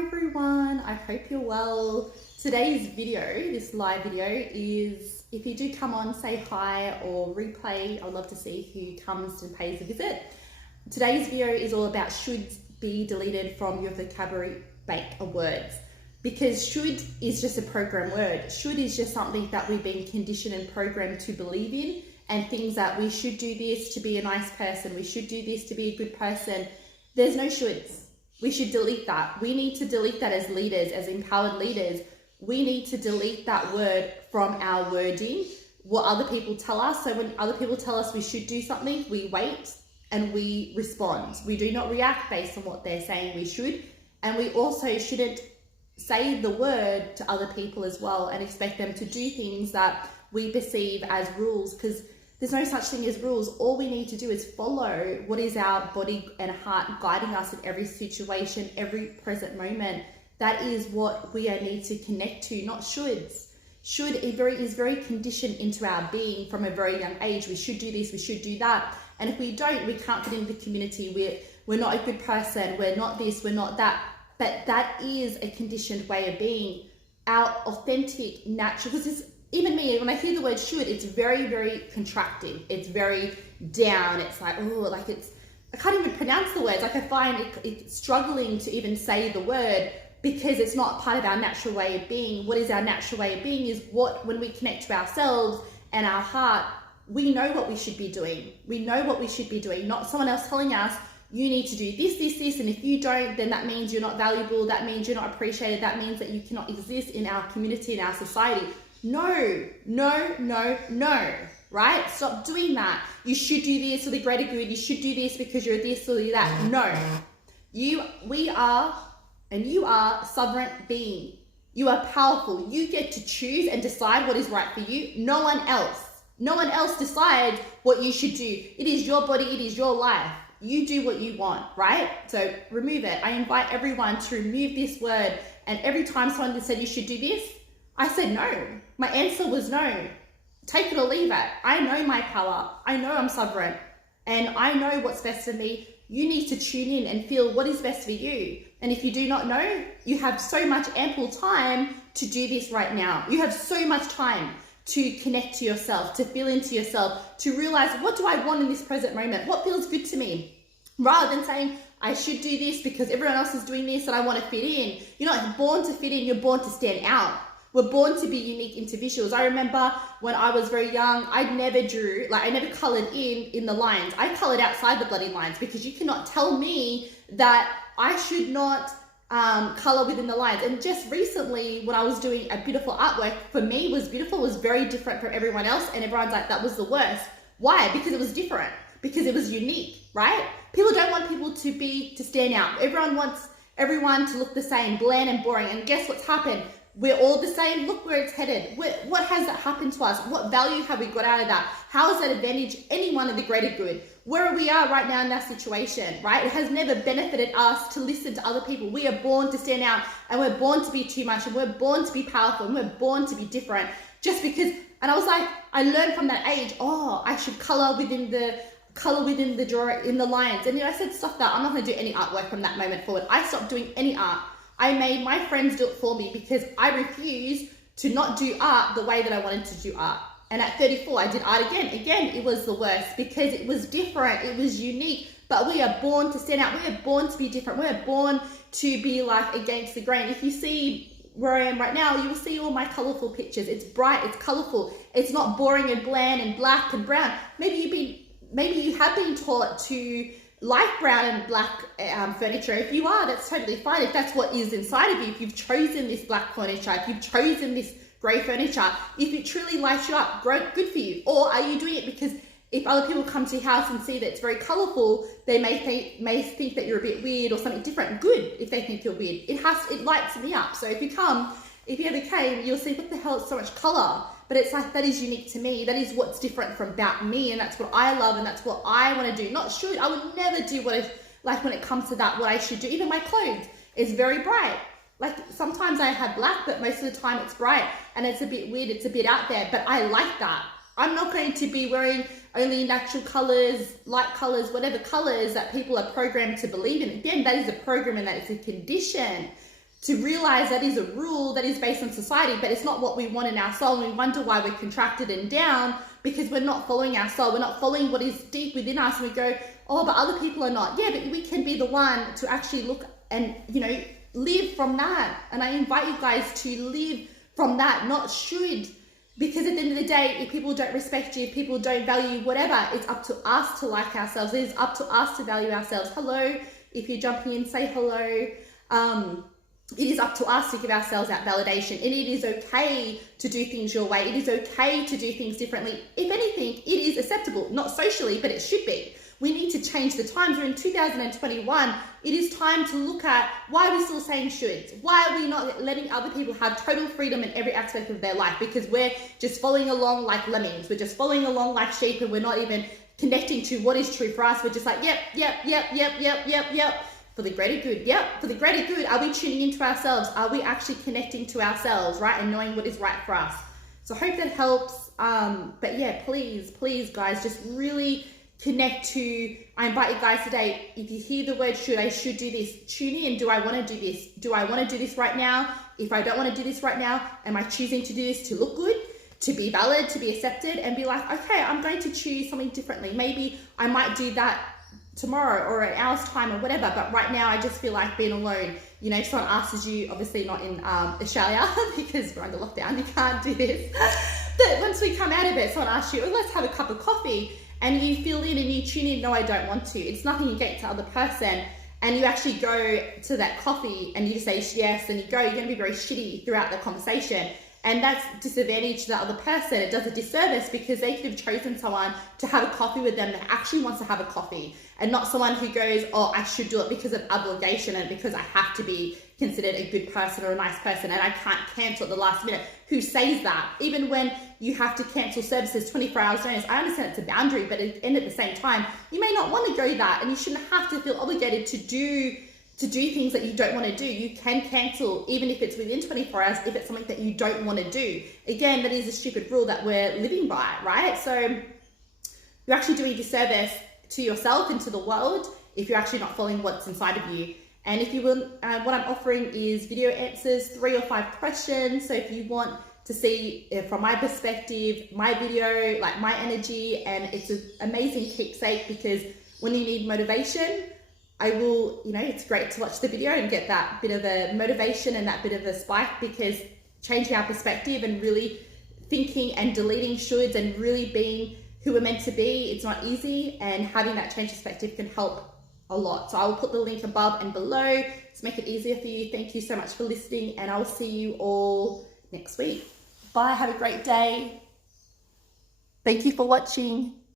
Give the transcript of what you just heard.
Hi everyone, I hope you're well. Today's video, this live video, is if you do come on, say hi or replay. I'd love to see who comes and pays a visit. Today's video is all about should be deleted from your vocabulary bank of words, because should is just a program word. Should is just something that we've been conditioned and programmed to believe in, and things that we should do this to be a nice person, we should do this to be a good person. There's no shoulds. We should delete that. We need to delete that as leaders, as empowered leaders. We need to delete that word from our wording, what other people tell us. So when other people tell us we should do something, we wait and we respond. We do not react based on what they're saying we should. And we also shouldn't say the word to other people as well and expect them to do things that we perceive as rules, because there's no such thing as rules. All we need to do is follow what is our body and heart guiding us in every situation, every present moment. That is what we need to connect to, not shoulds. Should is very conditioned into our being from a very young age. We should do this, we should do that. And if we don't, we can't get into the community. We're not a good person, we're not this, we're not that. But that is a conditioned way of being. Our authentic, natural, because even me, when I hear the word should, it's very, very contracted. It's very down. It's like, oh, like I can't even pronounce the words. Like I find it's struggling to even say the word because it's not part of our natural way of being. What is our natural way of being is when we connect to ourselves and our heart, we know what we should be doing. We know what we should be doing, not someone else telling us, you need to do this, this, this, and if you don't, then that means you're not valuable, that means you're not appreciated, that means that you cannot exist in our community, in our society. No, no, no, no, right? Stop doing that. You should do this for the greater good. You should do this because you're this or you're that. No, we are, and you are sovereign being. You are powerful. You get to choose and decide what is right for you. No one else decides what you should do. It is your body. It is your life. You do what you want, right? So remove it. I invite everyone to remove this word. And every time someone said you should do this, I said no. My answer was no. Take it or leave it. I know my power. I know I'm sovereign. And I know what's best for me. You need to tune in and feel what is best for you. And if you do not know, you have so much ample time to do this right now. You have so much time to connect to yourself, to feel into yourself, to realize, what do I want in this present moment? What feels good to me? Rather than saying, I should do this because everyone else is doing this and I want to fit in. You're not born to fit in, you're born to stand out. We're born to be unique individuals. I remember when I was very young, I never colored in the lines. I colored outside the bloody lines, because you cannot tell me that I should not color within the lines. And just recently, when I was doing a beautiful artwork, for me was beautiful, was very different from everyone else. And everyone's like, that was the worst. Why? Because it was different, because it was unique, right? People don't want people to stand out. Everyone wants everyone to look the same, bland and boring. And guess what's happened? We're all the same. Look where it's headed. What has that happened to us? What value have we got out of that? How has that advantaged anyone in the greater good? Where we are right now in that situation, right? It has never benefited us to listen to other people. We are born to stand out, and we're born to be too much, and we're born to be powerful, and we're born to be different. Just because, and I was like, I learned from that age, I should color within the drawer, in the lines. And I said, stop that. I'm not going to do any artwork from that moment forward. I stopped doing any art. I made my friends do it for me, because I refused to not do art the way that I wanted to do art. And at 34, I did art again. Again, it was the worst, because it was different. It was unique, but we are born to stand out. We are born to be different. We're born to be like against the grain. If you see where I am right now, you will see all my colorful pictures. It's bright, it's colorful. It's not boring and bland and black and brown. Maybe you have been taught to like brown and black furniture. If you are, that's totally fine. If that's what is inside of you, if you've chosen this black furniture, if you've chosen this grey furniture, if it truly lights you up, great, good for you. Or are you doing it because if other people come to your house and see that it's very colourful, they may think that you're a bit weird or something different? Good if they think you're weird. It lights me up. So if you ever came, you'll see, what the hell is so much colour? But it's like, that is unique to me. That is what's different about me, and that's what I love, and that's what I want to do. Not should. I would never do when it comes to that, what I should do. Even my clothes is very bright. Like sometimes I have black, but most of the time it's bright, and it's a bit weird. It's a bit out there, but I like that. I'm not going to be wearing only natural colors, light colors, whatever colors that people are programmed to believe in. Again, that is a program and that is a condition. to realize that is a rule that is based on society, but it's not what we want in our soul. And we wonder why we're contracted and down because we're not following our soul. We're not following what is deep within us. And we go, oh, but other people are not. Yeah, but we can be the one to actually look and, live from that. And I invite you guys to live from that, not should. Because at the end of the day, if people don't respect you, if people don't value whatever, it's up to us to like ourselves. It is up to us to value ourselves. Hello, if you're jumping in, say hello. It is up to us to give ourselves that validation, and it is okay to do things your way. It is okay to do things differently. If anything, it is acceptable, not socially, but it should be. We need to change the times. We're in 2021. It is time to look at why are we still saying shoulds? Why are we not letting other people have total freedom in every aspect of their life? Because we're just following along like lemmings. We're just following along like sheep, and we're not even connecting to what is true for us. We're just like, yep. For the greater good. Yep, for the greater good. Are we tuning into ourselves? Are we actually connecting to ourselves, right? And knowing what is right for us. So I hope that helps. But yeah, please, guys, just really connect to, I invite you guys today, if you hear the word should, I should do this, tune in. Do I want to do this? Do I want to do this right now? If I don't want to do this right now, am I choosing to do this to look good, to be valid, to be accepted, and be like, okay, I'm going to choose something differently. Maybe I might do that tomorrow or an hour's time or whatever, but right now I just feel like being alone. If someone asks you, obviously not in Australia because we're under lockdown, you can't do this, but once we come out of it, someone asks you, oh, let's have a cup of coffee, and you feel in and you tune in, no, I don't want to. It's nothing against the other person, and you actually go to that coffee and you just say yes, and you're going to be very shitty throughout the conversation. And that's disadvantage to the other person. It does a disservice because they could have chosen someone to have a coffee with them that actually wants to have a coffee, and not someone who goes, oh, I should do it because of obligation and because I have to be considered a good person or a nice person and I can't cancel at the last minute. Who says that? Even when you have to cancel services 24 hours notice, I understand it's a boundary, but at the same time, you may not want to go that, and you shouldn't have to feel obligated to do things that you don't want to do. You can cancel even if it's within 24 hours if it's something that you don't want to do. Again, that is a stupid rule that we're living by, right? So you're actually doing a disservice to yourself and to the world if you're actually not following what's inside of you. And if you will, what I'm offering is video answers, 3 or 5 questions. So if you want to see from my perspective, my video, like my energy, and it's an amazing keepsake because when you need motivation, I will, it's great to watch the video and get that bit of a motivation and that bit of a spike, because changing our perspective and really thinking and deleting shoulds and really being who we're meant to be, it's not easy, and having that change perspective can help a lot. So I will put the link above and below to make it easier for you. Thank you so much for listening, and I'll see you all next week. Bye, have a great day. Thank you for watching.